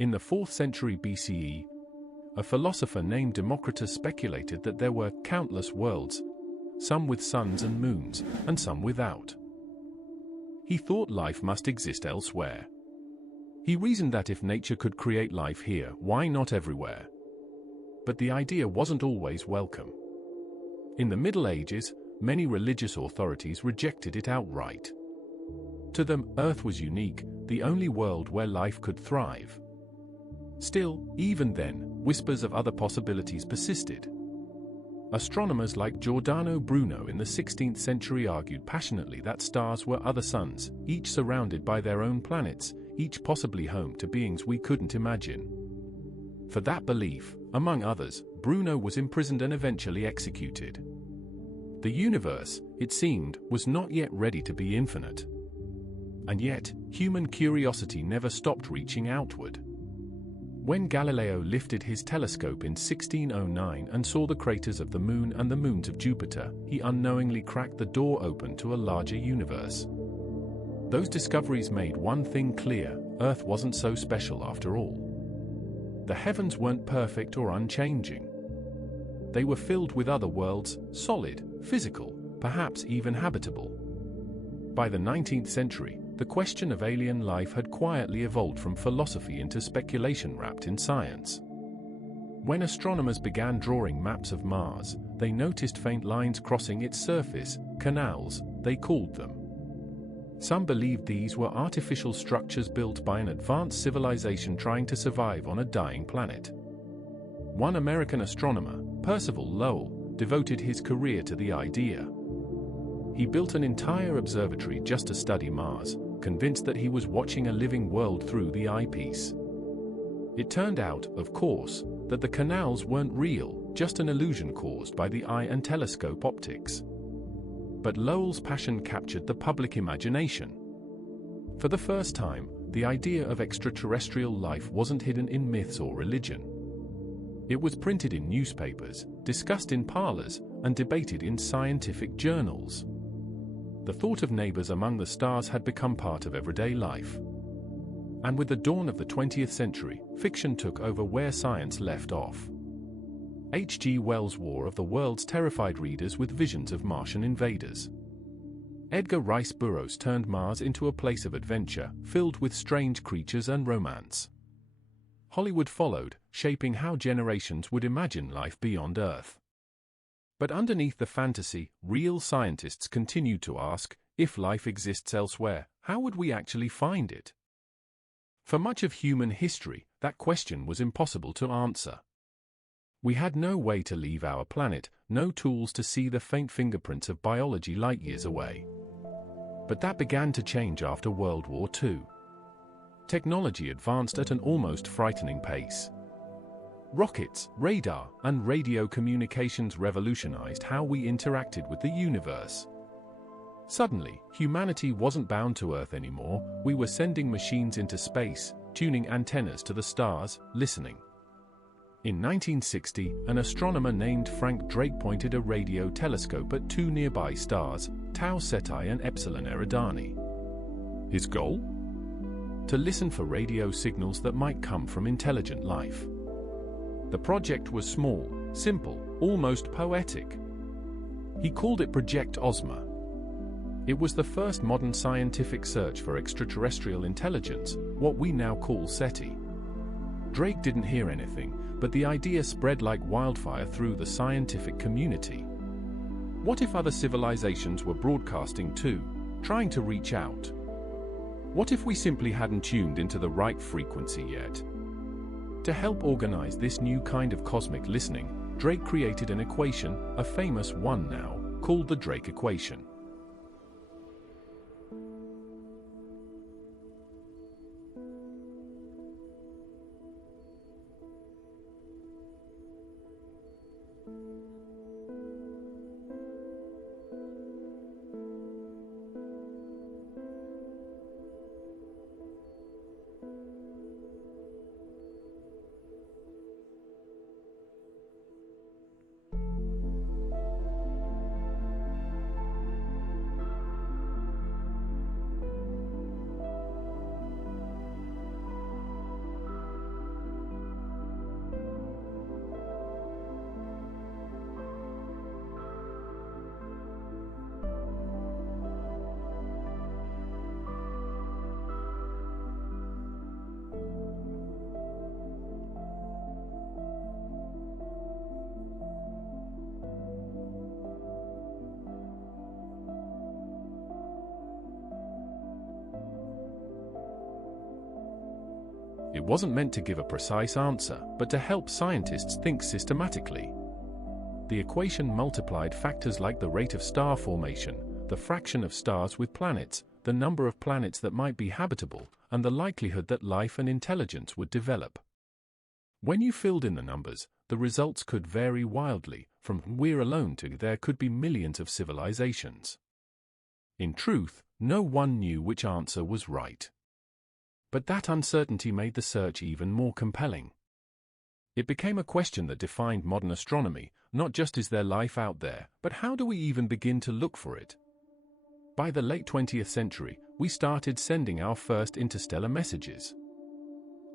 In the 4th century BCE, a philosopher named Democritus speculated that there were countless worlds, some with suns and moons, and some without. He thought life must exist elsewhere. He reasoned that if nature could create life here, why not everywhere? But the idea wasn't always welcome. In the Middle Ages, many religious authorities rejected it outright. To them, Earth was unique, the only world where life could thrive. Still, even then, whispers of other possibilities persisted. Astronomers like Giordano Bruno in the 16th century argued passionately that stars were other suns, each surrounded by their own planets, each possibly home to beings we couldn't imagine. For that belief, among others, Bruno was imprisoned and eventually executed. The universe, it seemed, was not yet ready to be infinite. And yet, human curiosity never stopped reaching outward. When Galileo lifted his telescope in 1609 and saw the craters of the Moon and the moons of Jupiter, he unknowingly cracked the door open to a larger universe. Those discoveries made one thing clear: Earth wasn't so special after all. The heavens weren't perfect or unchanging. They were filled with other worlds, solid, physical, perhaps even habitable. By the 19th century, the question of alien life had quietly evolved from philosophy into speculation wrapped in science. When astronomers began drawing maps of Mars, they noticed faint lines crossing its surface, canals, they called them. Some believed these were artificial structures built by an advanced civilization trying to survive on a dying planet. One American astronomer, Percival Lowell, devoted his career to the idea. He built an entire observatory just to study Mars, convinced that he was watching a living world through the eyepiece. It turned out, of course, that the canals weren't real, just an illusion caused by the eye and telescope optics. But Lowell's passion captured the public imagination. For the first time, the idea of extraterrestrial life wasn't hidden in myths or religion. It was printed in newspapers, discussed in parlors, and debated in scientific journals. The thought of neighbors among the stars had become part of everyday life. And with the dawn of the 20th century, fiction took over where science left off. H.G. Wells' War of the Worlds terrified readers with visions of Martian invaders. Edgar Rice Burroughs turned Mars into a place of adventure, filled with strange creatures and romance. Hollywood followed, shaping how generations would imagine life beyond Earth. But underneath the fantasy, real scientists continued to ask, if life exists elsewhere, how would we actually find it? For much of human history, that question was impossible to answer. We had no way to leave our planet, no tools to see the faint fingerprints of biology light years away. But that began to change after World War II. Technology advanced at an almost frightening pace. Rockets, radar, and radio communications revolutionized how we interacted with the universe. Suddenly, humanity wasn't bound to Earth anymore. We were sending machines into space, tuning antennas to the stars, listening. In 1960, an astronomer named Frank Drake pointed a radio telescope at two nearby stars, Tau Ceti and Epsilon Eridani. His goal? To listen for radio signals that might come from intelligent life. The project was small, simple, almost poetic. He called it Project Ozma. It was the first modern scientific search for extraterrestrial intelligence, what we now call SETI. Drake didn't hear anything, but the idea spread like wildfire through the scientific community. What if other civilizations were broadcasting too, trying to reach out? What if we simply hadn't tuned into the right frequency yet? To help organize this new kind of cosmic listening, Drake created an equation, a famous one now, called the Drake equation. It wasn't meant to give a precise answer, but to help scientists think systematically. The equation multiplied factors like the rate of star formation, the fraction of stars with planets, the number of planets that might be habitable, and the likelihood that life and intelligence would develop. When you filled in the numbers, the results could vary wildly, from we're alone to there could be millions of civilizations. In truth, no one knew which answer was right. But that uncertainty made the search even more compelling. It became a question that defined modern astronomy, not just is there life out there, but how do we even begin to look for it? By the late 20th century, we started sending our first interstellar messages.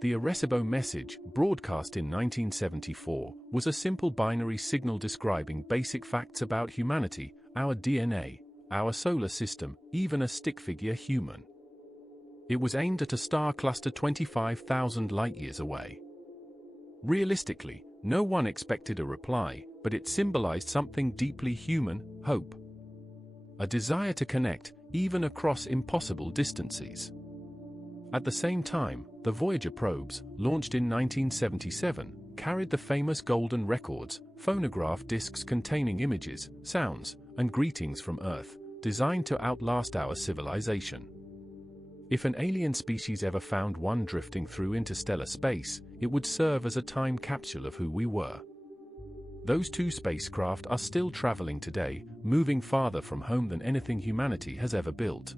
The Arecibo message, broadcast in 1974, was a simple binary signal describing basic facts about humanity, our DNA, our solar system, even a stick figure human. It was aimed at a star cluster 25,000 light-years away. Realistically, no one expected a reply, but it symbolized something deeply human: hope. A desire to connect, even across impossible distances. At the same time, the Voyager probes, launched in 1977, carried the famous golden records, phonograph discs containing images, sounds, and greetings from Earth, designed to outlast our civilization. If an alien species ever found one drifting through interstellar space, it would serve as a time capsule of who we were. Those two spacecraft are still traveling today, moving farther from home than anything humanity has ever built.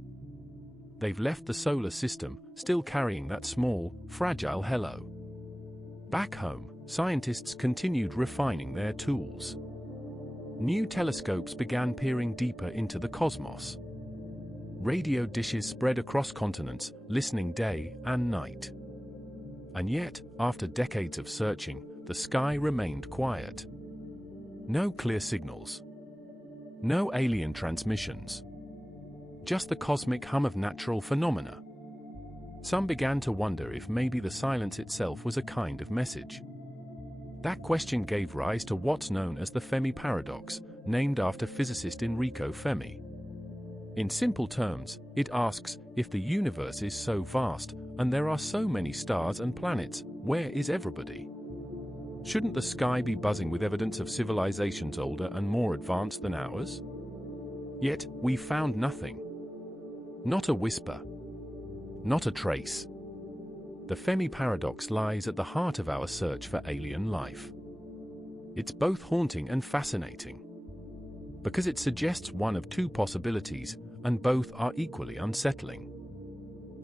They've left the solar system, still carrying that small, fragile hello. Back home, scientists continued refining their tools. New telescopes began peering deeper into the cosmos. Radio dishes spread across continents, listening day and night. And yet, after decades of searching, the sky remained quiet. No clear signals. No alien transmissions. Just the cosmic hum of natural phenomena. Some began to wonder if maybe the silence itself was a kind of message. That question gave rise to what's known as the Fermi paradox, named after physicist Enrico Fermi. In simple terms, it asks, if the universe is so vast, and there are so many stars and planets, where is everybody? Shouldn't the sky be buzzing with evidence of civilizations older and more advanced than ours? Yet, we found nothing. Not a whisper. Not a trace. The Fermi paradox lies at the heart of our search for alien life. It's both haunting and fascinating. Because it suggests one of two possibilities, and both are equally unsettling.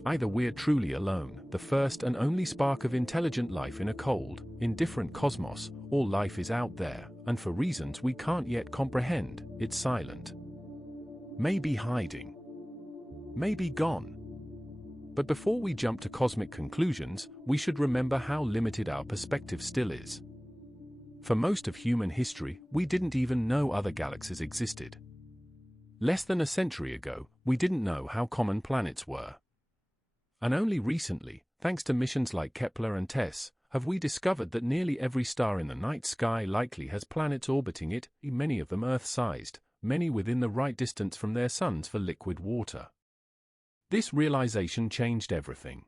Either we're truly alone, the first and only spark of intelligent life in a cold, indifferent cosmos, or life is out there, and for reasons we can't yet comprehend, it's silent. Maybe hiding. Maybe gone. But before we jump to cosmic conclusions, we should remember how limited our perspective still is. For most of human history, we didn't even know other galaxies existed. Less than a century ago, we didn't know how common planets were. And only recently, thanks to missions like Kepler and TESS, have we discovered that nearly every star in the night sky likely has planets orbiting it, many of them Earth-sized, many within the right distance from their suns for liquid water. This realization changed everything.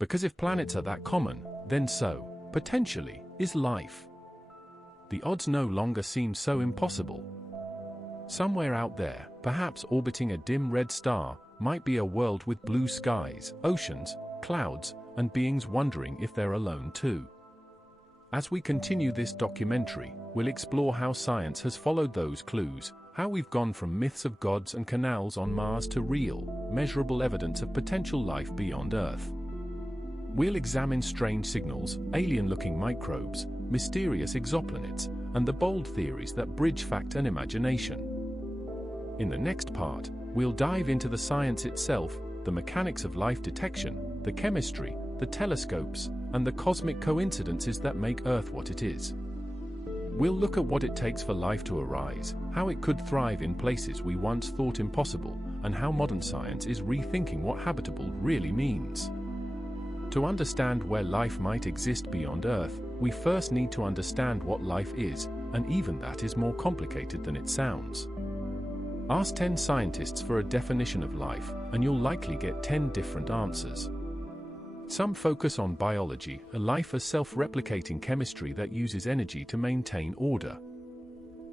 Because if planets are that common, then so, potentially, is life. The odds no longer seem so impossible. Somewhere out there, perhaps orbiting a dim red star, might be a world with blue skies, oceans, clouds, and beings wondering if they're alone too. As we continue this documentary, we'll explore how science has followed those clues, how we've gone from myths of gods and canals on Mars to real, measurable evidence of potential life beyond Earth. We'll examine strange signals, alien-looking microbes, mysterious exoplanets, and the bold theories that bridge fact and imagination. In the next part, we'll dive into the science itself, the mechanics of life detection, the chemistry, the telescopes, and the cosmic coincidences that make Earth what it is. We'll look at what it takes for life to arise, how it could thrive in places we once thought impossible, and how modern science is rethinking what habitable really means. To understand where life might exist beyond Earth, we first need to understand what life is, and even that is more complicated than it sounds. Ask 10 scientists for a definition of life, and you'll likely get 10 different answers. Some focus on biology, a life as self-replicating chemistry that uses energy to maintain order.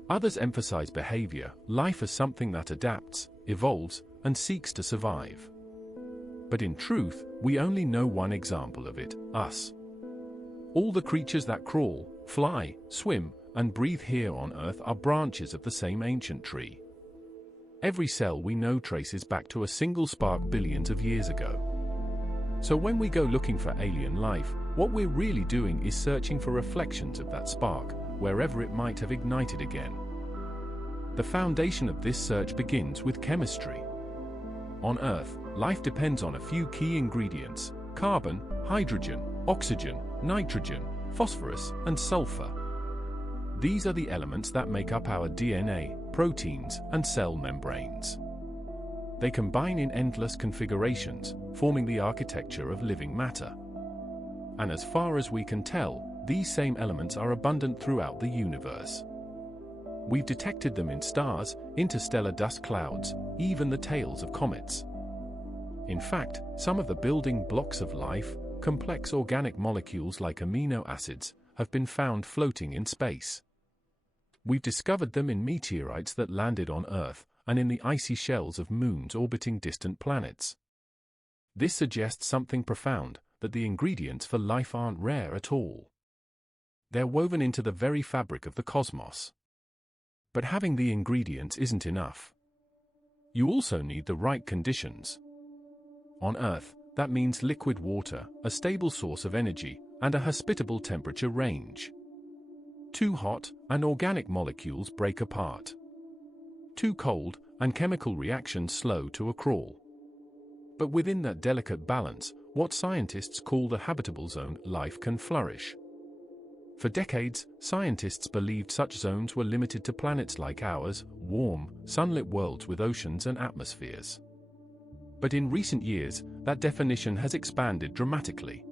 Others emphasize behavior, life as something that adapts, evolves, and seeks to survive. But in truth, we only know one example of it, us. All the creatures that crawl, fly, swim, and breathe here on Earth are branches of the same ancient tree. Every cell we know traces back to a single spark billions of years ago. So when we go looking for alien life, what we're really doing is searching for reflections of that spark, wherever it might have ignited again. The foundation of this search begins with chemistry. On Earth, life depends on a few key ingredients: carbon, hydrogen, oxygen, nitrogen, phosphorus, and sulfur. These are the elements that make up our DNA, proteins, and cell membranes. They combine in endless configurations, forming the architecture of living matter. And as far as we can tell, these same elements are abundant throughout the universe. We've detected them in stars, interstellar dust clouds, even the tails of comets. In fact, some of the building blocks of life, complex organic molecules like amino acids, have been found floating in space. We've discovered them in meteorites that landed on Earth, and in the icy shells of moons orbiting distant planets. This suggests something profound, that the ingredients for life aren't rare at all. They're woven into the very fabric of the cosmos. But having the ingredients isn't enough. You also need the right conditions. On Earth, that means liquid water, a stable source of energy, and a hospitable temperature range. Too hot, and organic molecules break apart. Too cold, and chemical reactions slow to a crawl. But within that delicate balance, what scientists call the habitable zone, life can flourish. For decades, scientists believed such zones were limited to planets like ours, warm, sunlit worlds with oceans and atmospheres. But in recent years, that definition has expanded dramatically.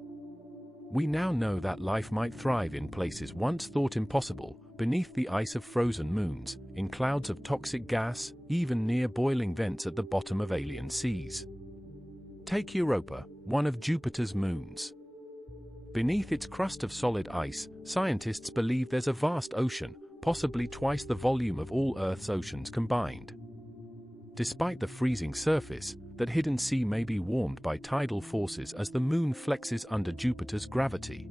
We now know that life might thrive in places once thought impossible, beneath the ice of frozen moons, in clouds of toxic gas, even near boiling vents at the bottom of alien seas. Take Europa, one of Jupiter's moons. Beneath its crust of solid ice, scientists believe there's a vast ocean, possibly twice the volume of all Earth's oceans combined. Despite the freezing surface, that hidden sea may be warmed by tidal forces as the moon flexes under Jupiter's gravity.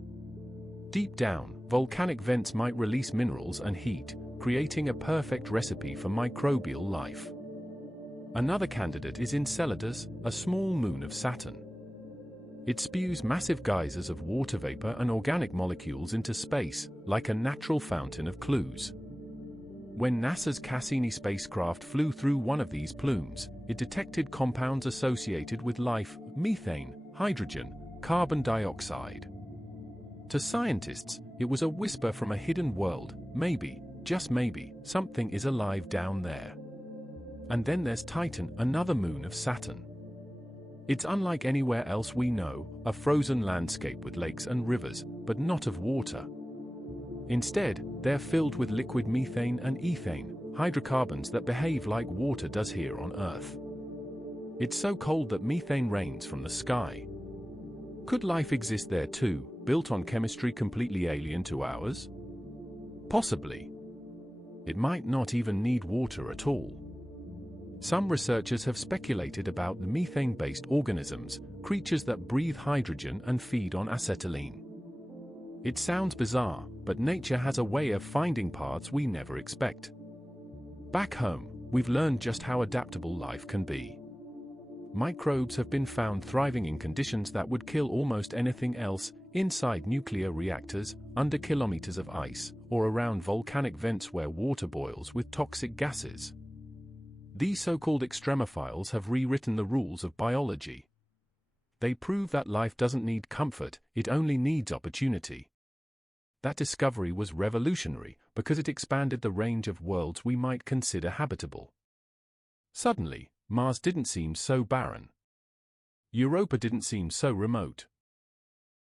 Deep down, volcanic vents might release minerals and heat, creating a perfect recipe for microbial life. Another candidate is Enceladus, a small moon of Saturn. It spews massive geysers of water vapor and organic molecules into space, like a natural fountain of clues. When NASA's Cassini spacecraft flew through one of these plumes, it detected compounds associated with life: methane, hydrogen, carbon dioxide. To scientists, it was a whisper from a hidden world: maybe, just maybe, something is alive down there. And then there's Titan, another moon of Saturn. It's unlike anywhere else we know, a frozen landscape with lakes and rivers, but not of water. Instead, they're filled with liquid methane and ethane, hydrocarbons that behave like water does here on Earth. It's so cold that methane rains from the sky. Could life exist there too, built on chemistry completely alien to ours? Possibly. It might not even need water at all. Some researchers have speculated about the methane-based organisms, creatures that breathe hydrogen and feed on acetylene. It sounds bizarre, but nature has a way of finding paths we never expect. Back home, we've learned just how adaptable life can be. Microbes have been found thriving in conditions that would kill almost anything else, inside nuclear reactors, under kilometers of ice, or around volcanic vents where water boils with toxic gases. These so-called extremophiles have rewritten the rules of biology. They prove that life doesn't need comfort, it only needs opportunity. That discovery was revolutionary because it expanded the range of worlds we might consider habitable. Suddenly, Mars didn't seem so barren. Europa didn't seem so remote.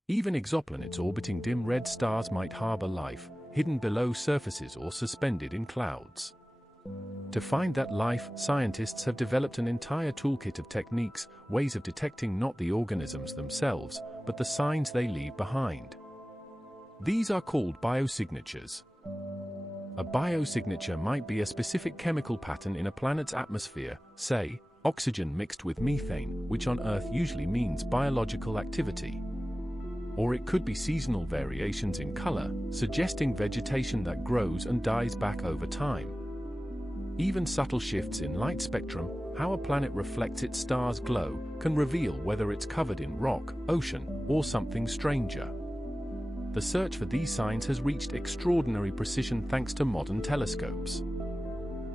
Even exoplanets orbiting dim red stars might harbor life, hidden below surfaces or suspended in clouds. To find that life, scientists have developed an entire toolkit of techniques, ways of detecting not the organisms themselves, but the signs they leave behind. These are called biosignatures. A biosignature might be a specific chemical pattern in a planet's atmosphere, say, oxygen mixed with methane, which on Earth usually means biological activity. Or it could be seasonal variations in color, suggesting vegetation that grows and dies back over time. Even subtle shifts in light spectrum, how a planet reflects its star's glow, can reveal whether it's covered in rock, ocean, or something stranger. The search for these signs has reached extraordinary precision thanks to modern telescopes.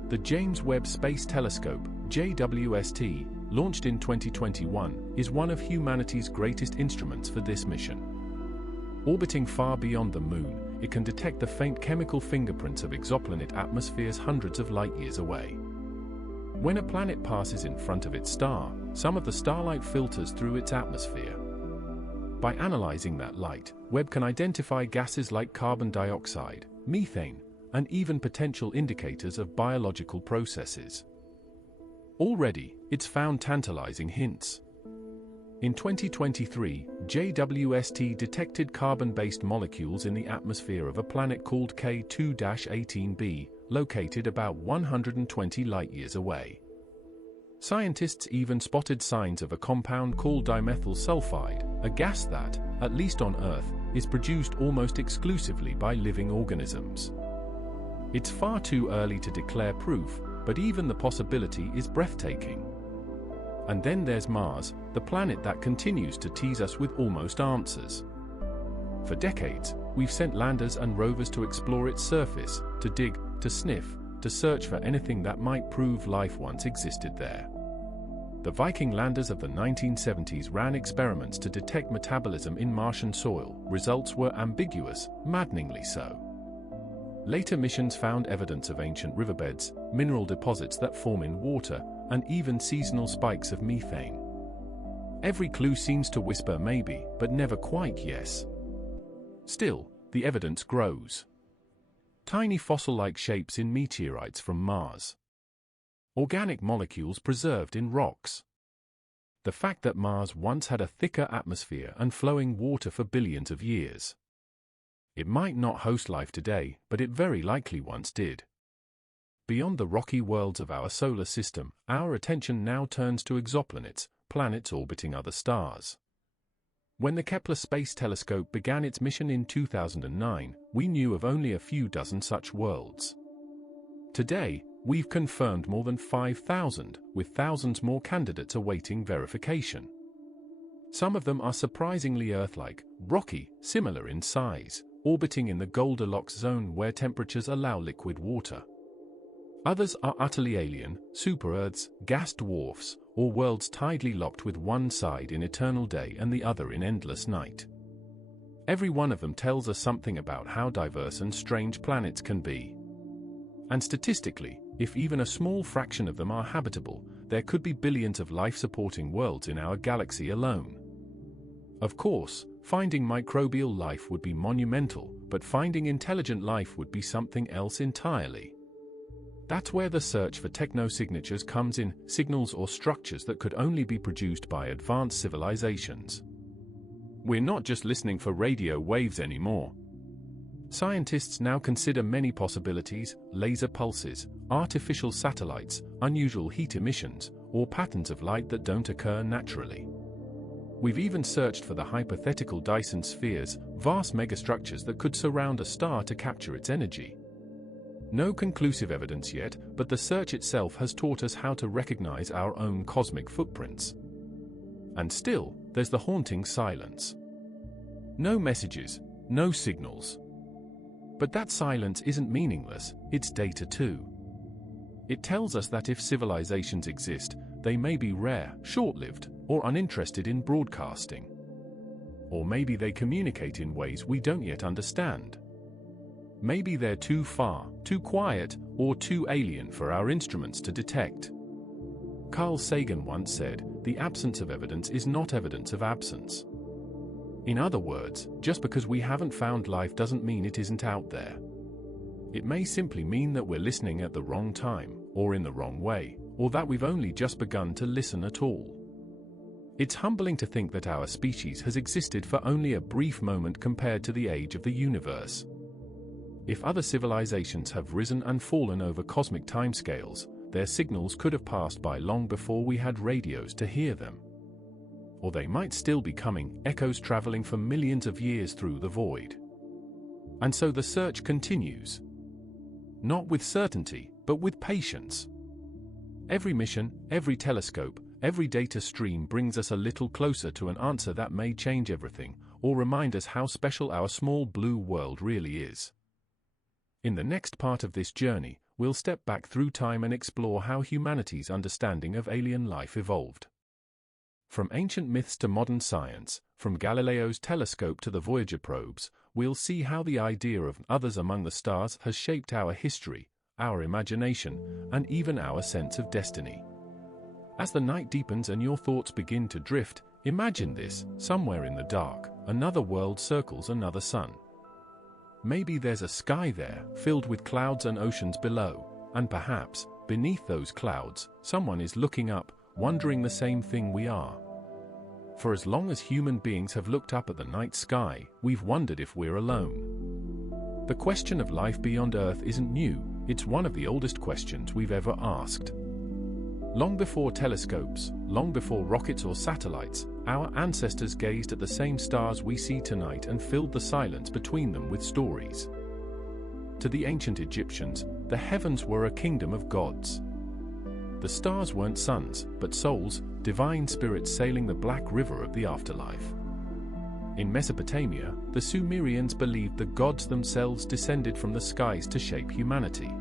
The James Webb Space Telescope, JWST, launched in 2021, is one of humanity's greatest instruments for this mission. Orbiting far beyond the Moon, it can detect the faint chemical fingerprints of exoplanet atmospheres hundreds of light-years away. When a planet passes in front of its star, some of the starlight filters through its atmosphere. By analyzing that light, Webb can identify gases like carbon dioxide, methane, and even potential indicators of biological processes. Already, it's found tantalizing hints. In 2023, JWST detected carbon-based molecules in the atmosphere of a planet called K2-18b, located about 120 light-years away. Scientists even spotted signs of a compound called dimethyl sulfide, a gas that, at least on Earth, is produced almost exclusively by living organisms. It's far too early to declare proof, but even the possibility is breathtaking. And then there's Mars, the planet that continues to tease us with almost answers. For decades, we've sent landers and rovers to explore its surface, to dig, to sniff, to search for anything that might prove life once existed there. The Viking landers of the 1970s ran experiments to detect metabolism in Martian soil. Results were ambiguous, maddeningly so. Later missions found evidence of ancient riverbeds, mineral deposits that form in water, and even seasonal spikes of methane. Every clue seems to whisper maybe, but never quite yes. Still, the evidence grows. Tiny fossil-like shapes in meteorites from Mars. Organic molecules preserved in rocks. The fact that Mars once had a thicker atmosphere and flowing water for billions of years. It might not host life today, but it very likely once did. Beyond the rocky worlds of our solar system, our attention now turns to exoplanets, planets orbiting other stars. When the Kepler Space Telescope began its mission in 2009, we knew of only a few dozen such worlds. Today, we've confirmed more than 5,000, with thousands more candidates awaiting verification. Some of them are surprisingly Earth-like, rocky, similar in size, orbiting in the Goldilocks zone where temperatures allow liquid water. Others are utterly alien, super-Earths, gas dwarfs, or worlds tidally locked with one side in eternal day and the other in endless night. Every one of them tells us something about how diverse and strange planets can be. And statistically, if even a small fraction of them are habitable, there could be billions of life-supporting worlds in our galaxy alone. Of course, finding microbial life would be monumental, but finding intelligent life would be something else entirely. That's where the search for technosignatures comes in, signals or structures that could only be produced by advanced civilizations. We're not just listening for radio waves anymore. Scientists now consider many possibilities: laser pulses, artificial satellites, unusual heat emissions, or patterns of light that don't occur naturally. We've even searched for the hypothetical Dyson spheres, vast megastructures that could surround a star to capture its energy. No conclusive evidence yet, but the search itself has taught us how to recognize our own cosmic footprints. And still, there's the haunting silence. No messages, no signals. But that silence isn't meaningless, it's data too. It tells us that if civilizations exist, they may be rare, short-lived, or uninterested in broadcasting. Or maybe they communicate in ways we don't yet understand. Maybe they're too far, too quiet, or too alien for our instruments to detect. Carl Sagan once said, "The absence of evidence is not evidence of absence." In other words, just because we haven't found life doesn't mean it isn't out there. It may simply mean that we're listening at the wrong time, or in the wrong way, or that we've only just begun to listen at all. It's humbling to think that our species has existed for only a brief moment compared to the age of the universe. If other civilizations have risen and fallen over cosmic timescales, their signals could have passed by long before we had radios to hear them. Or they might still be coming, echoes traveling for millions of years through the void. And so the search continues. Not with certainty, but with patience. Every mission, every telescope, every data stream brings us a little closer to an answer that may change everything, or remind us how special our small blue world really is. In the next part of this journey, we'll step back through time and explore how humanity's understanding of alien life evolved. From ancient myths to modern science, from Galileo's telescope to the Voyager probes, we'll see how the idea of others among the stars has shaped our history, our imagination, and even our sense of destiny. As the night deepens and your thoughts begin to drift, imagine this: somewhere in the dark, another world circles another sun. Maybe there's a sky there, filled with clouds and oceans below, and perhaps, beneath those clouds, someone is looking up, wondering the same thing we are. For as long as human beings have looked up at the night sky, we've wondered if we're alone. The question of life beyond Earth isn't new, it's one of the oldest questions we've ever asked. Long before telescopes, long before rockets or satellites, our ancestors gazed at the same stars we see tonight and filled the silence between them with stories. To the ancient Egyptians, the heavens were a kingdom of gods. The stars weren't suns, but souls, divine spirits sailing the black river of the afterlife. In Mesopotamia, the Sumerians believed the gods themselves descended from the skies to shape humanity.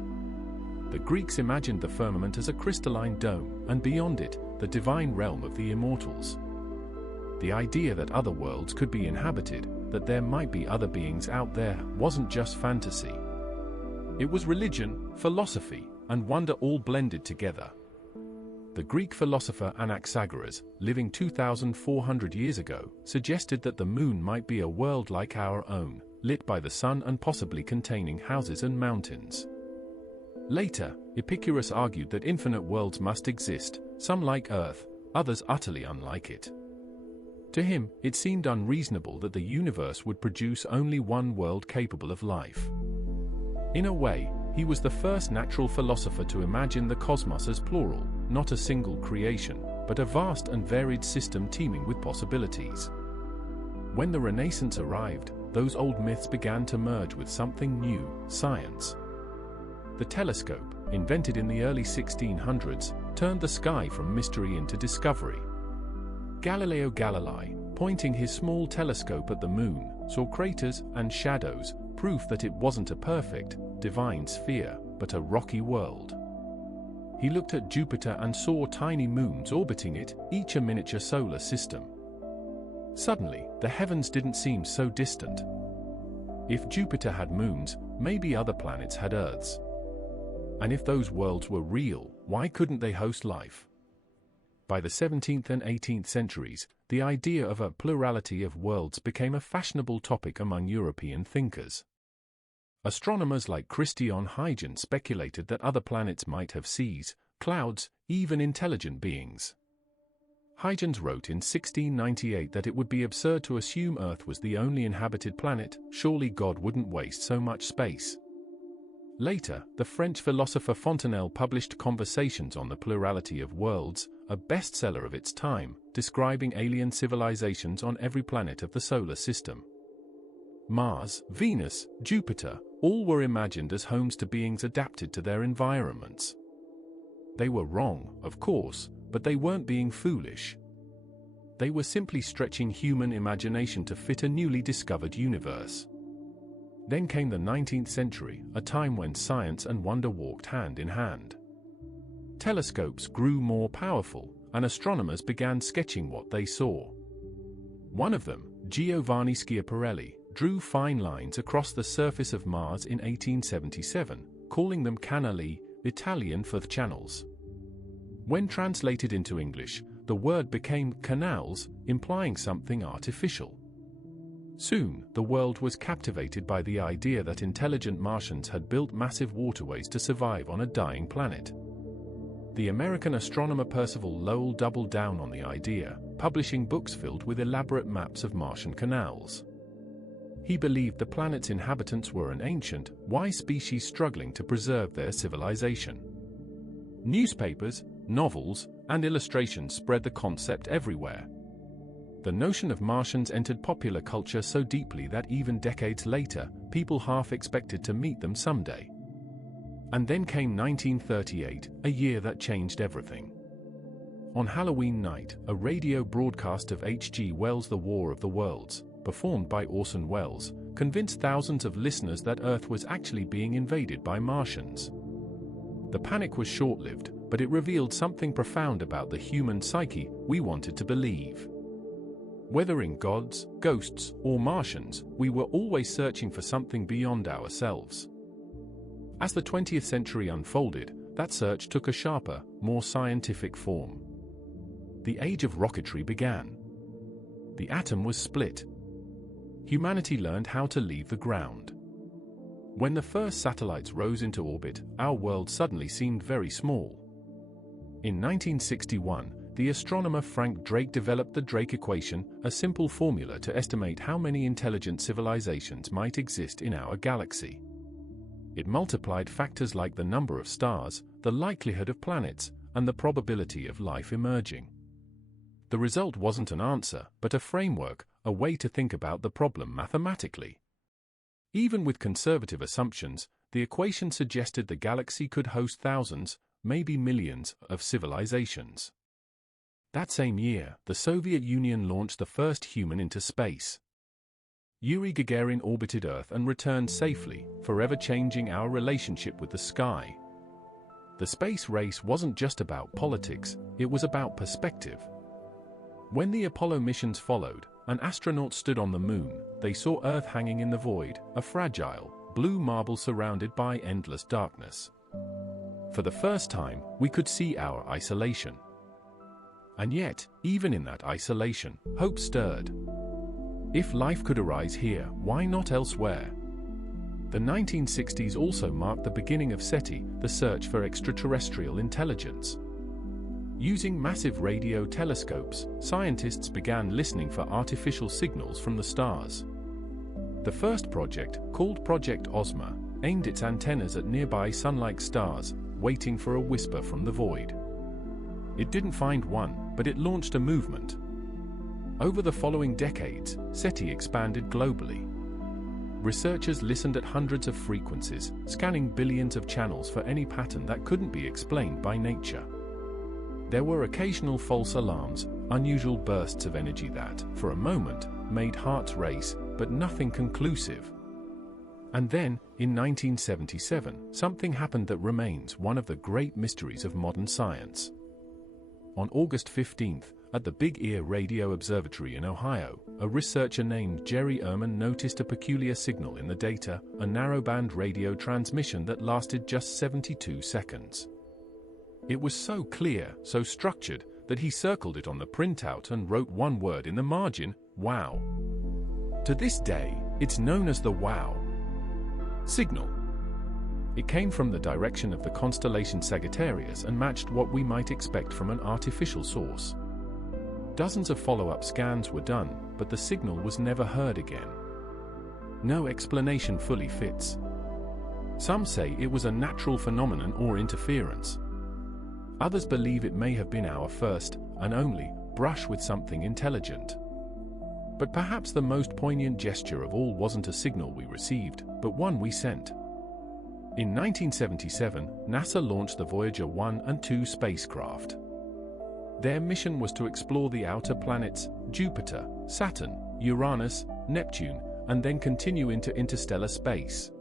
The Greeks imagined the firmament as a crystalline dome, and beyond it, the divine realm of the immortals. The idea that other worlds could be inhabited, that there might be other beings out there, wasn't just fantasy. It was religion, philosophy, and wonder all blended together. The Greek philosopher Anaxagoras, living 2,400 years ago, suggested that the moon might be a world like our own, lit by the sun and possibly containing houses and mountains. Later, Epicurus argued that infinite worlds must exist, some like Earth, others utterly unlike it. To him, it seemed unreasonable that the universe would produce only one world capable of life. In a way, he was the first natural philosopher to imagine the cosmos as plural, not a single creation, but a vast and varied system teeming with possibilities. When the Renaissance arrived, those old myths began to merge with something new: science. The telescope, invented in the early 1600s, turned the sky from mystery into discovery. Galileo Galilei, pointing his small telescope at the moon, saw craters and shadows, proof that it wasn't a perfect, divine sphere, but a rocky world. He looked at Jupiter and saw tiny moons orbiting it, each a miniature solar system. Suddenly, the heavens didn't seem so distant. If Jupiter had moons, maybe other planets had Earths. And if those worlds were real, why couldn't they host life? By the 17th and 18th centuries, the idea of a plurality of worlds became a fashionable topic among European thinkers. Astronomers like Christian Huygens speculated that other planets might have seas, clouds, even intelligent beings. Huygens wrote in 1698 that it would be absurd to assume Earth was the only inhabited planet, surely God wouldn't waste so much space. Later, the French philosopher Fontenelle published Conversations on the Plurality of Worlds, a bestseller of its time, describing alien civilizations on every planet of the solar system. Mars, Venus, Jupiter, all were imagined as homes to beings adapted to their environments. They were wrong, of course, but they weren't being foolish. They were simply stretching human imagination to fit a newly discovered universe. Then came the 19th century, a time when science and wonder walked hand in hand. Telescopes grew more powerful, and astronomers began sketching what they saw. One of them, Giovanni Schiaparelli, drew fine lines across the surface of Mars in 1877, calling them canali, Italian for channels. When translated into English, the word became canals, implying something artificial. Soon, the world was captivated by the idea that intelligent Martians had built massive waterways to survive on a dying planet. The American astronomer Percival Lowell doubled down on the idea, publishing books filled with elaborate maps of Martian canals. He believed the planet's inhabitants were an ancient, wise species struggling to preserve their civilization. Newspapers, novels, and illustrations spread the concept everywhere. The notion of Martians entered popular culture so deeply that even decades later, people half expected to meet them someday. And then came 1938, a year that changed everything. On Halloween night, a radio broadcast of H.G. Wells' The War of the Worlds, performed by Orson Welles, convinced thousands of listeners that Earth was actually being invaded by Martians. The panic was short-lived, but it revealed something profound about the human psyche we wanted to believe. Whether in gods, ghosts, or Martians, we were always searching for something beyond ourselves. As the 20th century unfolded, that search took a sharper, more scientific form. The age of rocketry began. The atom was split. Humanity learned how to leave the ground. When the first satellites rose into orbit, our world suddenly seemed very small. In 1961, the astronomer Frank Drake developed the Drake equation, a simple formula to estimate how many intelligent civilizations might exist in our galaxy. It multiplied factors like the number of stars, the likelihood of planets, and the probability of life emerging. The result wasn't an answer, but a framework, a way to think about the problem mathematically. Even with conservative assumptions, the equation suggested the galaxy could host thousands, maybe millions, of civilizations. That same year, the Soviet Union launched the first human into space. Yuri Gagarin orbited Earth and returned safely, forever changing our relationship with the sky. The space race wasn't just about politics, it was about perspective. When the Apollo missions followed, an astronaut stood on the moon, they saw Earth hanging in the void, a fragile, blue marble surrounded by endless darkness. For the first time, we could see our isolation. And yet, even in that isolation, hope stirred. If life could arise here, why not elsewhere? The 1960s also marked the beginning of SETI, the search for extraterrestrial intelligence. Using massive radio telescopes, scientists began listening for artificial signals from the stars. The first project, called Project Ozma, aimed its antennas at nearby sun-like stars, waiting for a whisper from the void. It didn't find one, but it launched a movement. Over the following decades, SETI expanded globally. Researchers listened at hundreds of frequencies, scanning billions of channels for any pattern that couldn't be explained by nature. There were occasional false alarms, unusual bursts of energy that, for a moment, made hearts race, but nothing conclusive. And then, in 1977, something happened that remains one of the great mysteries of modern science. On August 15th, at the Big Ear Radio Observatory in Ohio, a researcher named Jerry Ehrman noticed a peculiar signal in the data, a narrowband radio transmission that lasted just 72 seconds. It was so clear, so structured, that he circled it on the printout and wrote one word in the margin: wow. To this day, it's known as the WOW signal. It came from the direction of the constellation Sagittarius and matched what we might expect from an artificial source. Dozens of follow-up scans were done, but the signal was never heard again. No explanation fully fits. Some say it was a natural phenomenon or interference. Others believe it may have been our first, and only, brush with something intelligent. But perhaps the most poignant gesture of all wasn't a signal we received, but one we sent. In 1977, NASA launched the Voyager 1 and 2 spacecraft. Their mission was to explore the outer planets, Jupiter, Saturn, Uranus, Neptune, and then continue into interstellar space.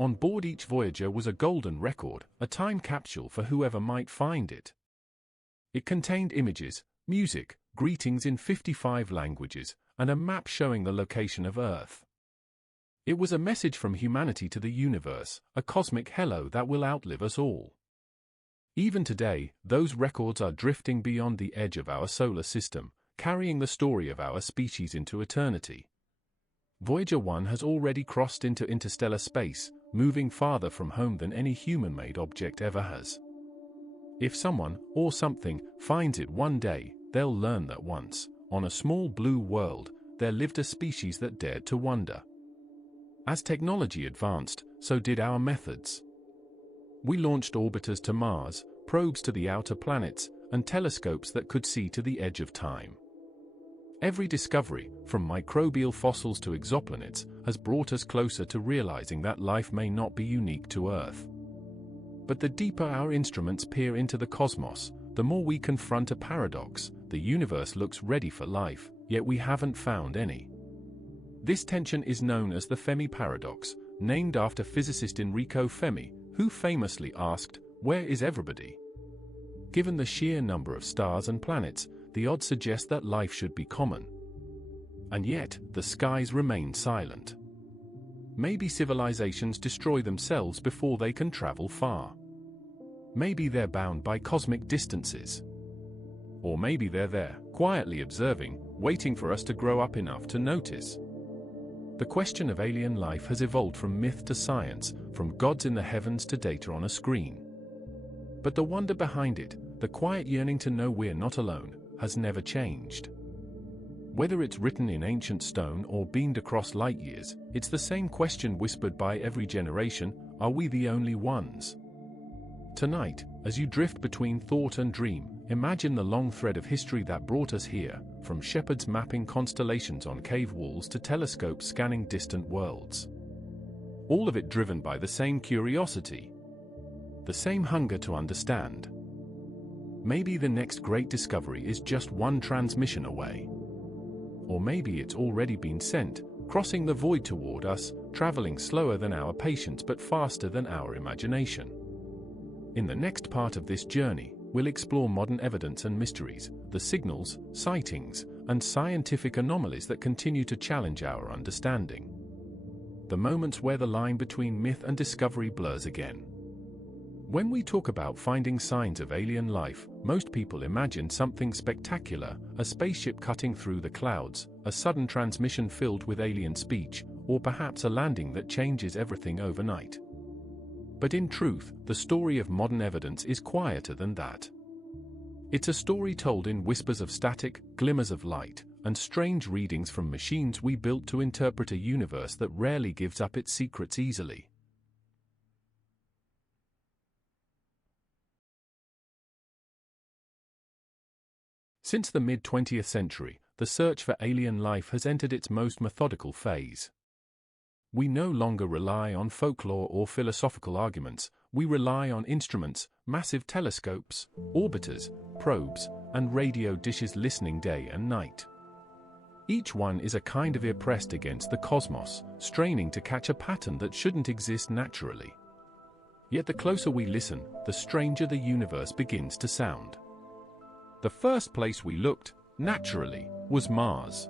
On board each Voyager was a golden record, a time capsule for whoever might find it. It contained images, music, greetings in 55 languages, and a map showing the location of Earth. It was a message from humanity to the universe, a cosmic hello that will outlive us all. Even today, those records are drifting beyond the edge of our solar system, carrying the story of our species into eternity. Voyager 1 has already crossed into interstellar space, moving farther from home than any human-made object ever has. If someone, or something, finds it one day, they'll learn that once, on a small blue world, there lived a species that dared to wonder. As technology advanced, so did our methods. We launched orbiters to Mars, probes to the outer planets, and telescopes that could see to the edge of time. Every discovery, from microbial fossils to exoplanets, has brought us closer to realizing that life may not be unique to Earth. But the deeper our instruments peer into the cosmos, the more we confront a paradox. The universe looks ready for life, yet we haven't found any. This tension is known as the Fermi paradox, named after physicist Enrico Fermi, who famously asked, "Where is everybody?" Given the sheer number of stars and planets, the odds suggest that life should be common. And yet, the skies remain silent. Maybe civilizations destroy themselves before they can travel far. Maybe they're bound by cosmic distances. Or maybe they're there, quietly observing, waiting for us to grow up enough to notice. The question of alien life has evolved from myth to science, from gods in the heavens to data on a screen. But the wonder behind it, the quiet yearning to know we're not alone, has never changed. Whether it's written in ancient stone or beamed across light years, it's the same question whispered by every generation: are we the only ones? Tonight, as you drift between thought and dream, imagine the long thread of history that brought us here, from shepherds mapping constellations on cave walls to telescopes scanning distant worlds. All of it driven by the same curiosity, the same hunger to understand. Maybe the next great discovery is just one transmission away. Or maybe it's already been sent, crossing the void toward us, traveling slower than our patience but faster than our imagination. In the next part of this journey, we'll explore modern evidence and mysteries, the signals, sightings, and scientific anomalies that continue to challenge our understanding. The moments where the line between myth and discovery blurs again. When we talk about finding signs of alien life, most people imagine something spectacular: a spaceship cutting through the clouds, a sudden transmission filled with alien speech, or perhaps a landing that changes everything overnight. But in truth, the story of modern evidence is quieter than that. It's a story told in whispers of static, glimmers of light, and strange readings from machines we built to interpret a universe that rarely gives up its secrets easily. Since the mid-20th century, the search for alien life has entered its most methodical phase. We no longer rely on folklore or philosophical arguments. We rely on instruments, massive telescopes, orbiters, probes, and radio dishes listening day and night. Each one is a kind of ear pressed against the cosmos, straining to catch a pattern that shouldn't exist naturally. Yet the closer we listen, the stranger the universe begins to sound. The first place we looked, naturally, was Mars.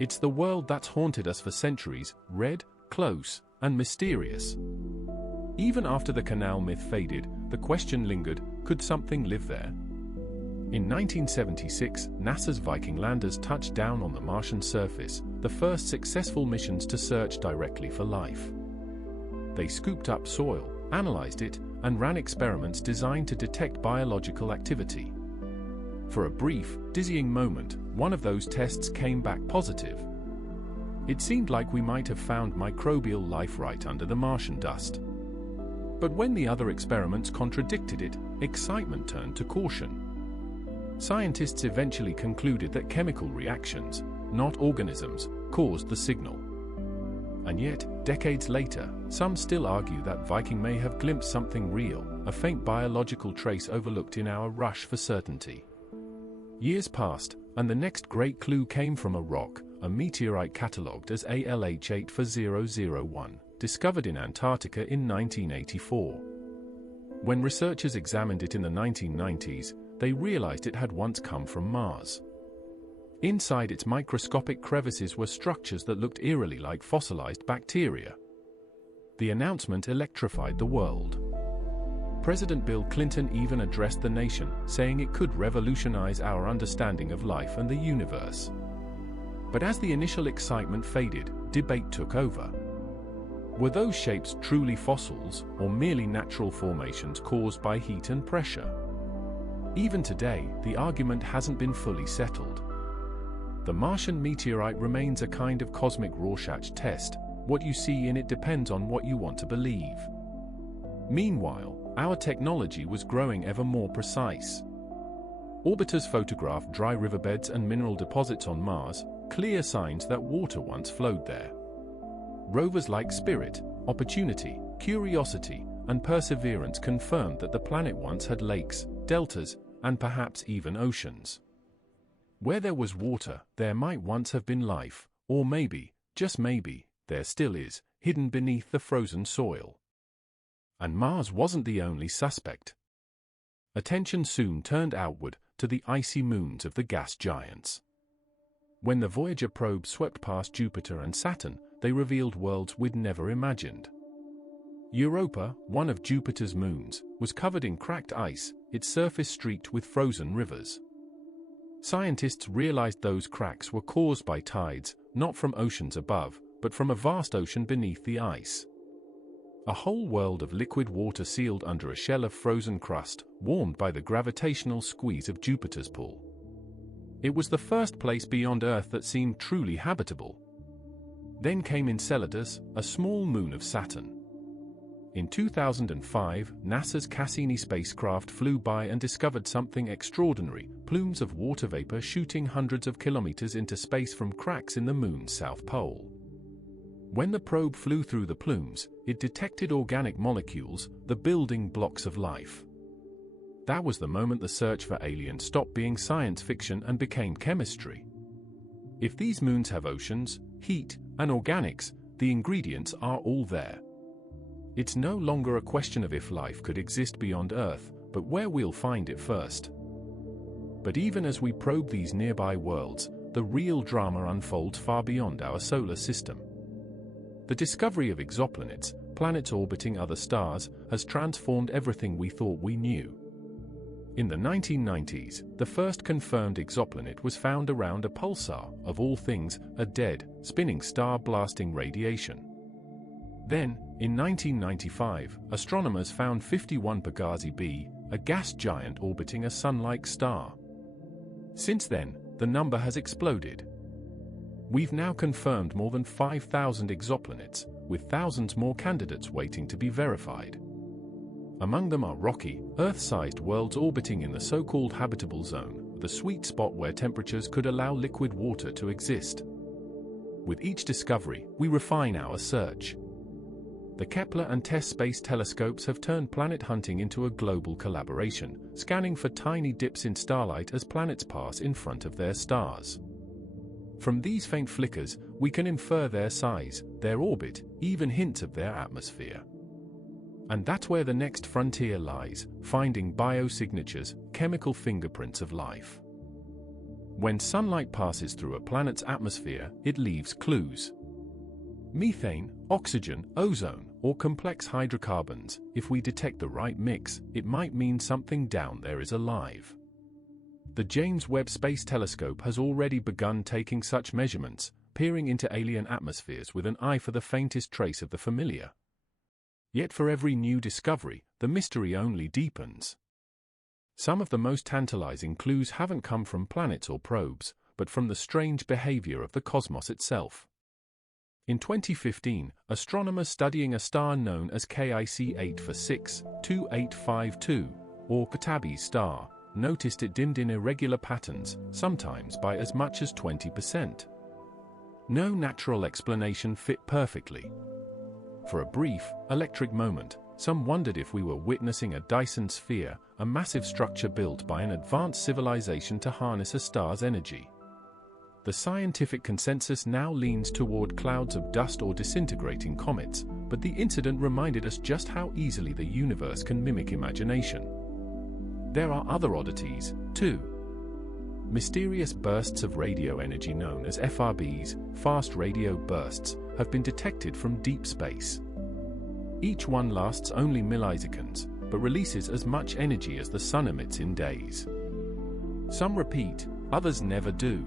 It's the world that's haunted us for centuries, red, close, and mysterious. Even after the canal myth faded, the question lingered: could something live there? In 1976, NASA's Viking landers touched down on the Martian surface, the first successful missions to search directly for life. They scooped up soil, analyzed it, and ran experiments designed to detect biological activity. For a brief, dizzying moment, one of those tests came back positive. It seemed like we might have found microbial life right under the Martian dust. But when the other experiments contradicted it, excitement turned to caution. Scientists eventually concluded that chemical reactions, not organisms, caused the signal. And yet, decades later, some still argue that Viking may have glimpsed something real, a faint biological trace overlooked in our rush for certainty. Years passed, and the next great clue came from a rock, a meteorite catalogued as ALH8401, discovered in Antarctica in 1984. When researchers examined it in the 1990s, they realized it had once come from Mars. Inside its microscopic crevices were structures that looked eerily like fossilized bacteria. The announcement electrified the world. President Bill Clinton even addressed the nation, saying it could revolutionize our understanding of life and the universe. But as the initial excitement faded, debate took over. Were those shapes truly fossils, or merely natural formations caused by heat and pressure? Even today, the argument hasn't been fully settled. The Martian meteorite remains a kind of cosmic Rorschach test. What you see in it depends on what you want to believe. Meanwhile, our technology was growing ever more precise. Orbiters photographed dry riverbeds and mineral deposits on Mars, clear signs that water once flowed there. Rovers like Spirit, Opportunity, Curiosity, and Perseverance confirmed that the planet once had lakes, deltas, and perhaps even oceans. Where there was water, there might once have been life, or maybe, just maybe, there still is, hidden beneath the frozen soil. And Mars wasn't the only suspect. Attention soon turned outward to the icy moons of the gas giants. When the Voyager probe swept past Jupiter and Saturn, they revealed worlds we'd never imagined. Europa, one of Jupiter's moons, was covered in cracked ice, its surface streaked with frozen rivers. Scientists realized those cracks were caused by tides, not from oceans above, but from a vast ocean beneath the ice. A whole world of liquid water sealed under a shell of frozen crust, warmed by the gravitational squeeze of Jupiter's pull. It was the first place beyond Earth that seemed truly habitable. Then came Enceladus, a small moon of Saturn. In 2005, NASA's Cassini spacecraft flew by and discovered something extraordinary: plumes of water vapor shooting hundreds of kilometers into space from cracks in the moon's south pole. When the probe flew through the plumes, it detected organic molecules, the building blocks of life. That was the moment the search for aliens stopped being science fiction and became chemistry. If these moons have oceans, heat, and organics, the ingredients are all there. It's no longer a question of if life could exist beyond Earth, but where we'll find it first. But even as we probe these nearby worlds, the real drama unfolds far beyond our solar system. The discovery of exoplanets, planets orbiting other stars, has transformed everything we thought we knew. In the 1990s, the first confirmed exoplanet was found around a pulsar, of all things, a dead, spinning star blasting radiation. Then, in 1995, astronomers found 51 Pegasi b, a gas giant orbiting a Sun-like star. Since then, the number has exploded. We've now confirmed more than 5,000 exoplanets, with thousands more candidates waiting to be verified. Among them are rocky, Earth-sized worlds orbiting in the so-called habitable zone, the sweet spot where temperatures could allow liquid water to exist. With each discovery, we refine our search. The Kepler and TESS space telescopes have turned planet hunting into a global collaboration, scanning for tiny dips in starlight as planets pass in front of their stars. From these faint flickers, we can infer their size, their orbit, even hints of their atmosphere. And that's where the next frontier lies, finding biosignatures, chemical fingerprints of life. When sunlight passes through a planet's atmosphere, it leaves clues. Methane, oxygen, ozone, or complex hydrocarbons. If we detect the right mix, it might mean something down there is alive. The James Webb Space Telescope has already begun taking such measurements, peering into alien atmospheres with an eye for the faintest trace of the familiar. Yet for every new discovery, the mystery only deepens. Some of the most tantalizing clues haven't come from planets or probes, but from the strange behavior of the cosmos itself. In 2015, astronomers studying a star known as KIC 8462852, or Katabi star, noticed it dimmed in irregular patterns, sometimes by as much as 20%. No natural explanation fit perfectly. For a brief, electric moment, some wondered if we were witnessing a Dyson sphere, a massive structure built by an advanced civilization to harness a star's energy. The scientific consensus now leans toward clouds of dust or disintegrating comets, but the incident reminded us just how easily the universe can mimic imagination. There are other oddities, too. Mysterious bursts of radio energy known as FRBs, fast radio bursts, have been detected from deep space. Each one lasts only milliseconds, but releases as much energy as the sun emits in days. Some repeat, others never do.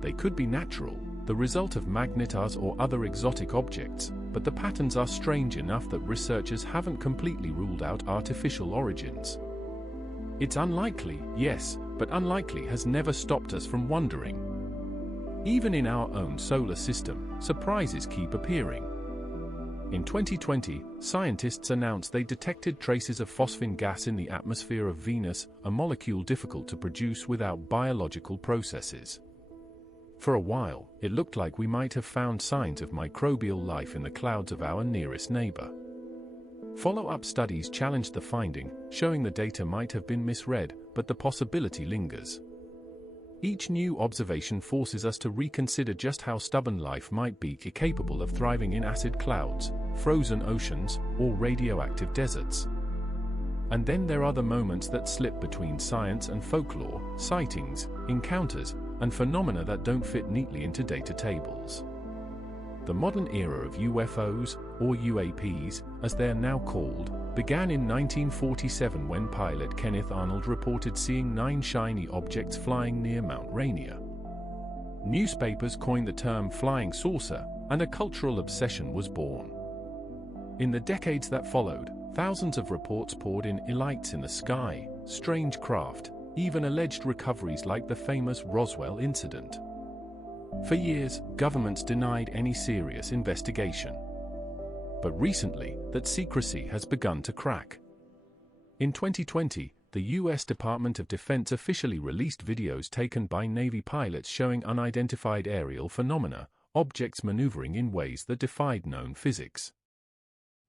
They could be natural, the result of magnetars or other exotic objects, but the patterns are strange enough that researchers haven't completely ruled out artificial origins. It's unlikely, yes, but unlikely has never stopped us from wondering. Even in our own solar system, surprises keep appearing. In 2020, scientists announced they detected traces of phosphine gas in the atmosphere of Venus, a molecule difficult to produce without biological processes. For a while, it looked like we might have found signs of microbial life in the clouds of our nearest neighbor. Follow-up studies challenged the finding, showing the data might have been misread, but the possibility lingers. Each new observation forces us to reconsider just how stubborn life might be capable of thriving in acid clouds, frozen oceans, or radioactive deserts. And then there are the moments that slip between science and folklore, sightings, encounters, and phenomena that don't fit neatly into data tables. The modern era of UFOs, or UAPs, as they are now called, began in 1947 when pilot Kenneth Arnold reported seeing 9 shiny objects flying near Mount Rainier. Newspapers coined the term flying saucer, and a cultural obsession was born. In the decades that followed, thousands of reports poured in: lights in the sky, strange craft, even alleged recoveries like the famous Roswell incident. For years, governments denied any serious investigation. But recently, that secrecy has begun to crack. In 2020, the U.S. Department of Defense officially released videos taken by Navy pilots showing unidentified aerial phenomena, objects maneuvering in ways that defied known physics.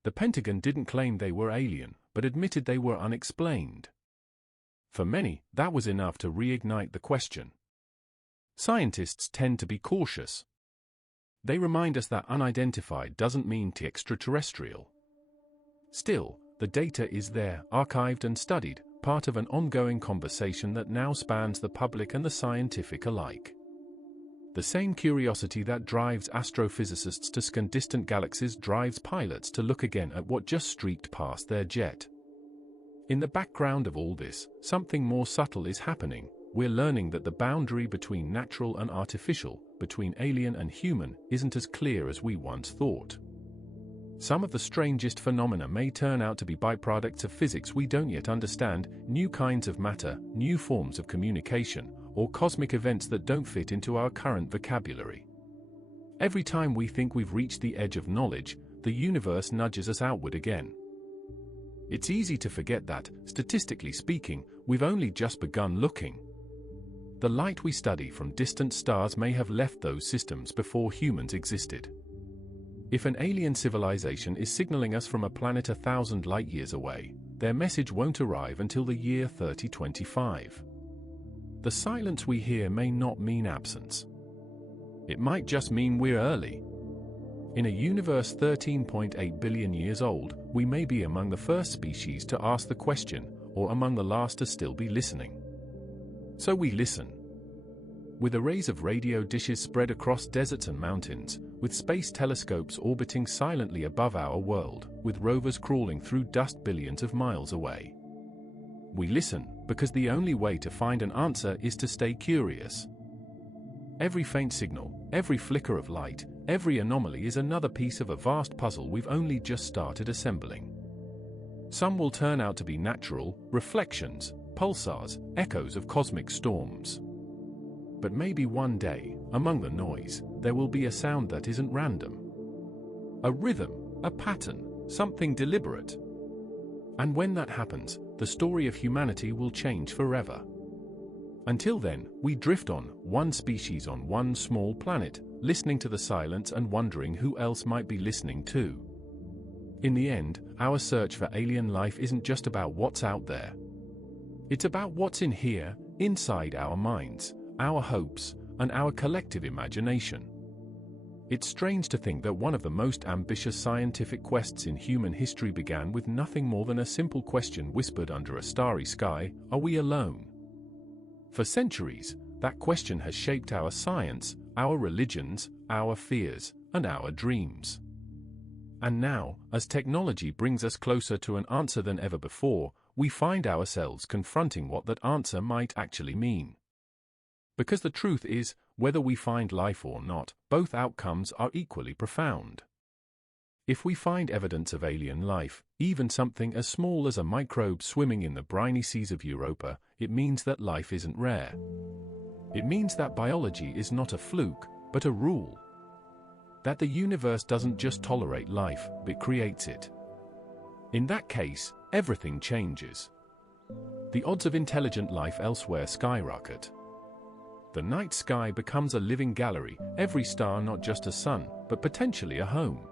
The Pentagon didn't claim they were alien, but admitted they were unexplained. For many, that was enough to reignite the question. Scientists tend to be cautious. They remind us that unidentified doesn't mean extraterrestrial. Still, the data is there, archived and studied, part of an ongoing conversation that now spans the public and the scientific alike. The same curiosity that drives astrophysicists to scan distant galaxies drives pilots to look again at what just streaked past their jet. In the background of all this, something more subtle is happening. We're learning that the boundary between natural and artificial, between alien and human, isn't as clear as we once thought. Some of the strangest phenomena may turn out to be byproducts of physics we don't yet understand, new kinds of matter, new forms of communication, or cosmic events that don't fit into our current vocabulary. Every time we think we've reached the edge of knowledge, the universe nudges us outward again. It's easy to forget that, statistically speaking, we've only just begun looking. The light we study from distant stars may have left those systems before humans existed. If an alien civilization is signaling us from a planet 1,000 light-years away, their message won't arrive until the year 3025. The silence we hear may not mean absence. It might just mean we're early. In a universe 13.8 billion years old, we may be among the first species to ask the question, or among the last to still be listening. So we listen. With arrays of radio dishes spread across deserts and mountains, with space telescopes orbiting silently above our world, with rovers crawling through dust billions of miles away. We listen, because the only way to find an answer is to stay curious. Every faint signal, every flicker of light, every anomaly is another piece of a vast puzzle we've only just started assembling. Some will turn out to be natural reflections, pulsars, echoes of cosmic storms. But maybe one day, among the noise, there will be a sound that isn't random. A rhythm, a pattern, something deliberate. And when that happens, the story of humanity will change forever. Until then, we drift on, one species on one small planet, listening to the silence and wondering who else might be listening too. In the end, our search for alien life isn't just about what's out there. It's about what's in here, inside our minds, our hopes, and our collective imagination. It's strange to think that one of the most ambitious scientific quests in human history began with nothing more than a simple question whispered under a starry sky: are we alone? For centuries, that question has shaped our science, our religions, our fears, and our dreams. And now, as technology brings us closer to an answer than ever before, we find ourselves confronting what that answer might actually mean. Because the truth is, whether we find life or not, both outcomes are equally profound. If we find evidence of alien life, even something as small as a microbe swimming in the briny seas of Europa, it means that life isn't rare. It means that biology is not a fluke, but a rule. That the universe doesn't just tolerate life, but creates it. In that case, everything changes. The odds of intelligent life elsewhere skyrocket. The night sky becomes a living gallery, every star not just a sun, but potentially a home.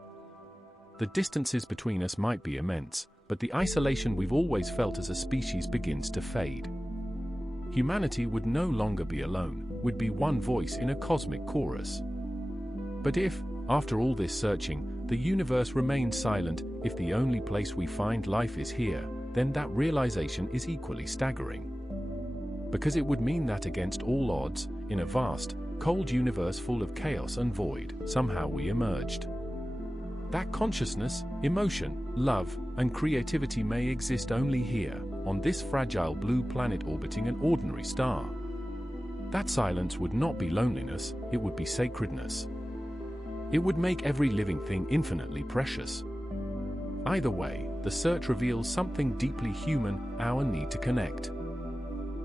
The distances between us might be immense, but the isolation we've always felt as a species begins to fade. Humanity would no longer be alone, would be one voice in a cosmic chorus. But if, after all this searching, the universe remains silent, if the only place we find life is here, then that realization is equally staggering. Because it would mean that against all odds, in a vast, cold universe full of chaos and void, somehow we emerged. That consciousness, emotion, love, and creativity may exist only here, on this fragile blue planet orbiting an ordinary star. That silence would not be loneliness, it would be sacredness. It would make every living thing infinitely precious. Either way, the search reveals something deeply human, our need to connect.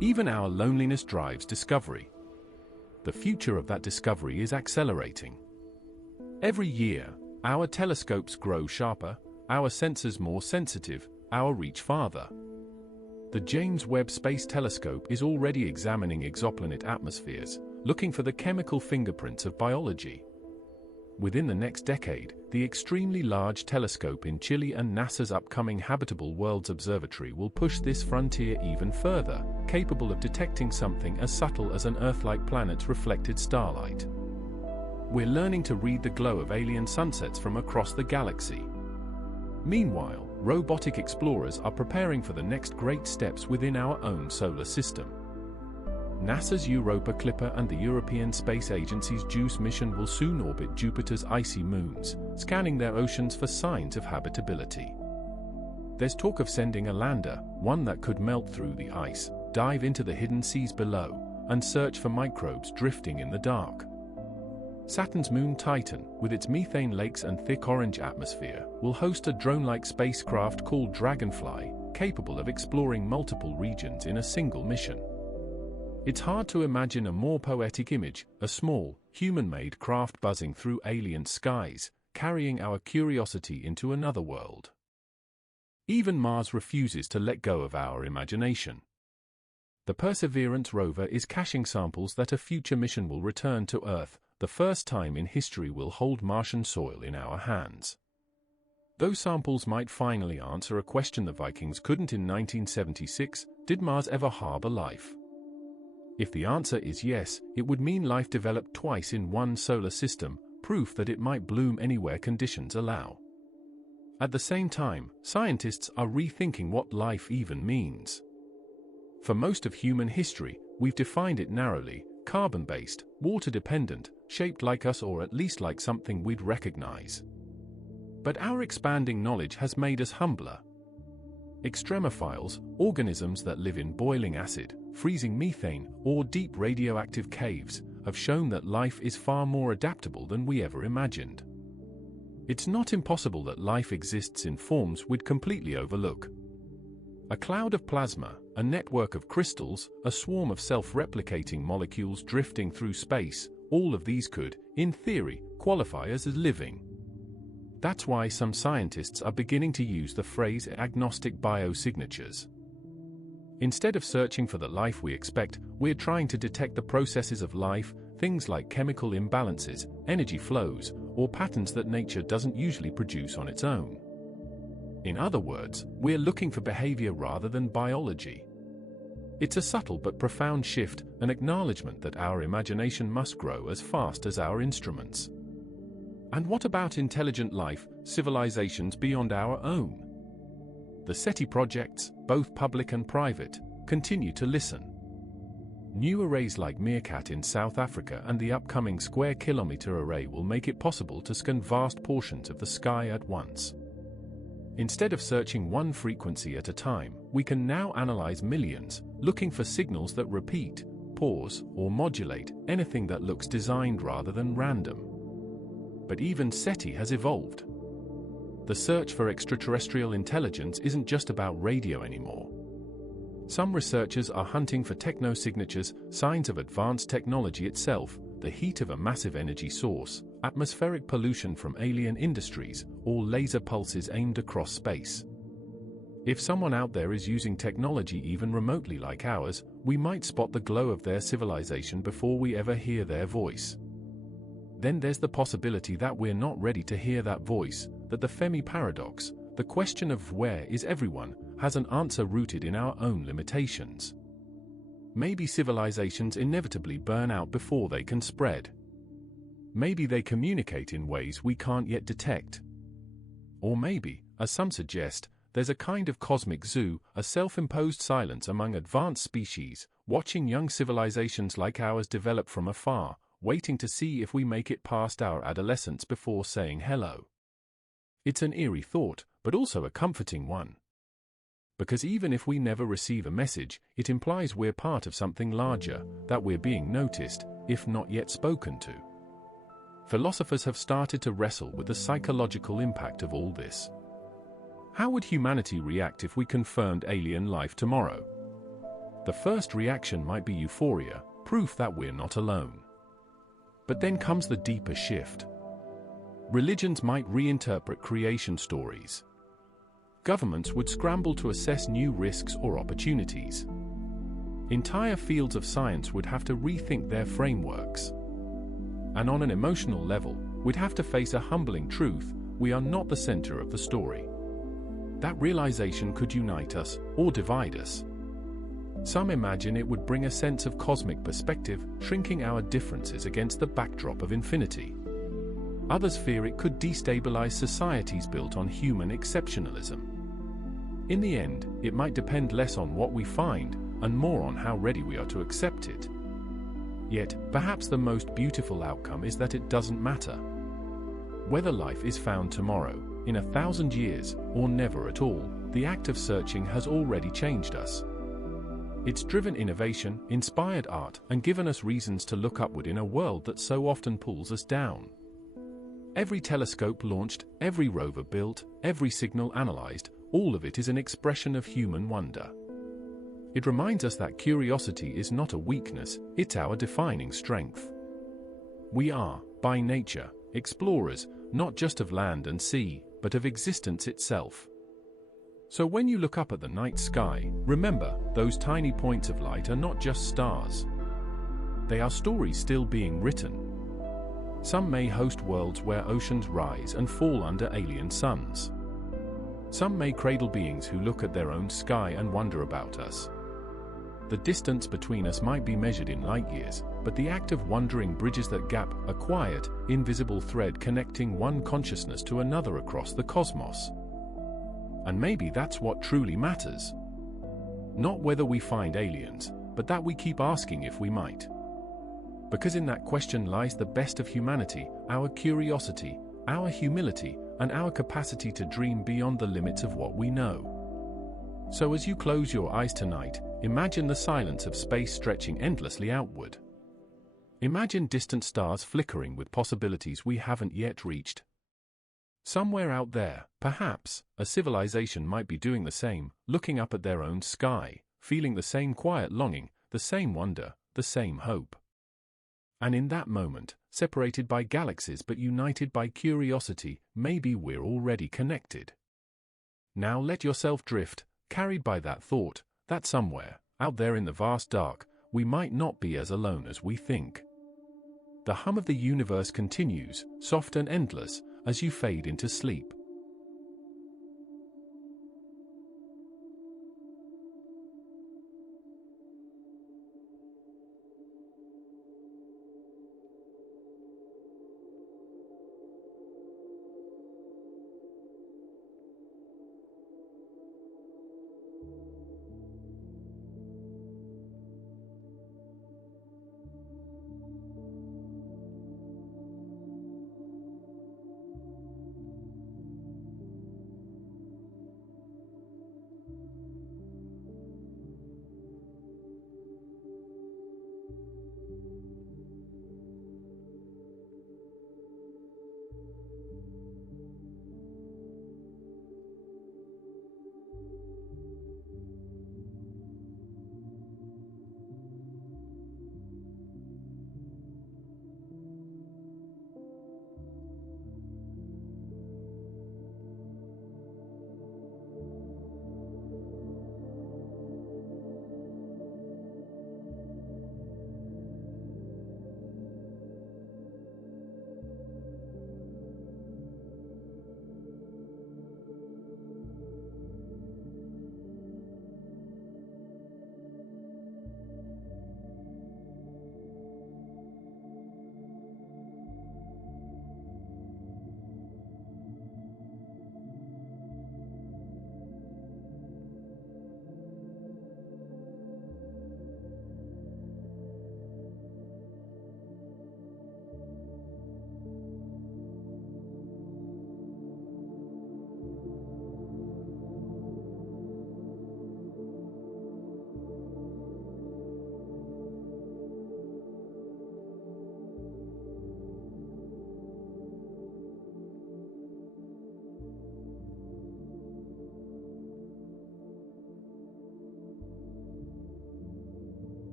Even our loneliness drives discovery. The future of that discovery is accelerating. Every year, our telescopes grow sharper, our sensors more sensitive, our reach farther. The James Webb Space Telescope is already examining exoplanet atmospheres, looking for the chemical fingerprints of biology. Within the next decade, the extremely large telescope in Chile and NASA's upcoming Habitable Worlds Observatory will push this frontier even further, capable of detecting something as subtle as an Earth-like planet's reflected starlight. We're learning to read the glow of alien sunsets from across the galaxy. Meanwhile, robotic explorers are preparing for the next great steps within our own solar system. NASA's Europa Clipper and the European Space Agency's JUICE mission will soon orbit Jupiter's icy moons, scanning their oceans for signs of habitability. There's talk of sending a lander, one that could melt through the ice, dive into the hidden seas below, and search for microbes drifting in the dark. Saturn's moon Titan, with its methane lakes and thick orange atmosphere, will host a drone-like spacecraft called Dragonfly, capable of exploring multiple regions in a single mission. It's hard to imagine a more poetic image, a small, human-made craft buzzing through alien skies, carrying our curiosity into another world. Even Mars refuses to let go of our imagination. The Perseverance rover is caching samples that a future mission will return to Earth, the first time in history we'll hold Martian soil in our hands. Those samples might finally answer a question the Vikings couldn't in 1976: did Mars ever harbor life? If the answer is yes, it would mean life developed twice in one solar system, proof that it might bloom anywhere conditions allow. At the same time, scientists are rethinking what life even means. For most of human history, we've defined it narrowly: carbon-based, water-dependent, shaped like us or at least like something we'd recognize. But our expanding knowledge has made us humbler. Extremophiles, organisms that live in boiling acid, freezing methane, or deep radioactive caves, have shown that life is far more adaptable than we ever imagined. It's not impossible that life exists in forms we'd completely overlook. A cloud of plasma, a network of crystals, a swarm of self-replicating molecules drifting through space, all of these could, in theory, qualify as living. That's why some scientists are beginning to use the phrase agnostic biosignatures. Instead of searching for the life we expect, we're trying to detect the processes of life, things like chemical imbalances, energy flows, or patterns that nature doesn't usually produce on its own. In other words, we're looking for behavior rather than biology. It's a subtle but profound shift, an acknowledgement that our imagination must grow as fast as our instruments. And what about intelligent life, civilizations beyond our own? The SETI projects, both public and private, continue to listen. New arrays like Meerkat in South Africa and the upcoming Square Kilometre Array will make it possible to scan vast portions of the sky at once. Instead of searching one frequency at a time, we can now analyze millions, looking for signals that repeat, pause, or modulate, anything that looks designed rather than random. But even SETI has evolved. the search for extraterrestrial intelligence isn't just about radio anymore. Some researchers are hunting for techno-signatures, signs of advanced technology itself, the heat of a massive energy source, atmospheric pollution from alien industries, or laser pulses aimed across space. If someone out there is using technology even remotely like ours, we might spot the glow of their civilization before we ever hear their voice. Then there's the possibility that we're not ready to hear that voice, that the Fermi paradox, the question of where is everyone, has an answer rooted in our own limitations. Maybe civilizations inevitably burn out before they can spread. Maybe they communicate in ways we can't yet detect. Or maybe, as some suggest, there's a kind of cosmic zoo, a self-imposed silence among advanced species, watching young civilizations like ours develop from afar, waiting to see if we make it past our adolescence before saying hello. It's an eerie thought, but also a comforting one. Because even if we never receive a message, it implies we're part of something larger, that we're being noticed, if not yet spoken to. Philosophers have started to wrestle with the psychological impact of all this. How would humanity react if we confirmed alien life tomorrow? The first reaction might be euphoria, proof that we're not alone. But then comes the deeper shift. Religions might reinterpret creation stories. Governments would scramble to assess new risks or opportunities. Entire fields of science would have to rethink their frameworks. And on an emotional level, we'd have to face a humbling truth: we are not the center of the story. That realization could unite us, or divide us. Some imagine it would bring a sense of cosmic perspective, shrinking our differences against the backdrop of infinity. Others fear it could destabilize societies built on human exceptionalism. In the end, it might depend less on what we find, and more on how ready we are to accept it. Yet, perhaps the most beautiful outcome is that it doesn't matter. Whether life is found tomorrow, in 1,000 years, or never at all, the act of searching has already changed us. It's driven innovation, inspired art, and given us reasons to look upward in a world that so often pulls us down. Every telescope launched, every rover built, every signal analyzed, all of it is an expression of human wonder. It reminds us that curiosity is not a weakness, it's our defining strength. We are, by nature, explorers, not just of land and sea, but of existence itself. So when you look up at the night sky, remember, those tiny points of light are not just stars. They are stories still being written. Some may host worlds where oceans rise and fall under alien suns. Some may cradle beings who look at their own sky and wonder about us. The distance between us might be measured in light years, but the act of wondering bridges that gap, a quiet, invisible thread connecting one consciousness to another across the cosmos. And maybe that's what truly matters. Not whether we find aliens, but that we keep asking if we might. Because in that question lies the best of humanity, our curiosity, our humility, and our capacity to dream beyond the limits of what we know. So as you close your eyes tonight, imagine the silence of space stretching endlessly outward. Imagine distant stars flickering with possibilities we haven't yet reached. Somewhere out there, perhaps, a civilization might be doing the same, looking up at their own sky, feeling the same quiet longing, the same wonder, the same hope. And in that moment, separated by galaxies but united by curiosity, maybe we're already connected. Now let yourself drift, carried by that thought, that somewhere, out there in the vast dark, we might not be as alone as we think. The hum of the universe continues, soft and endless, as you fade into sleep.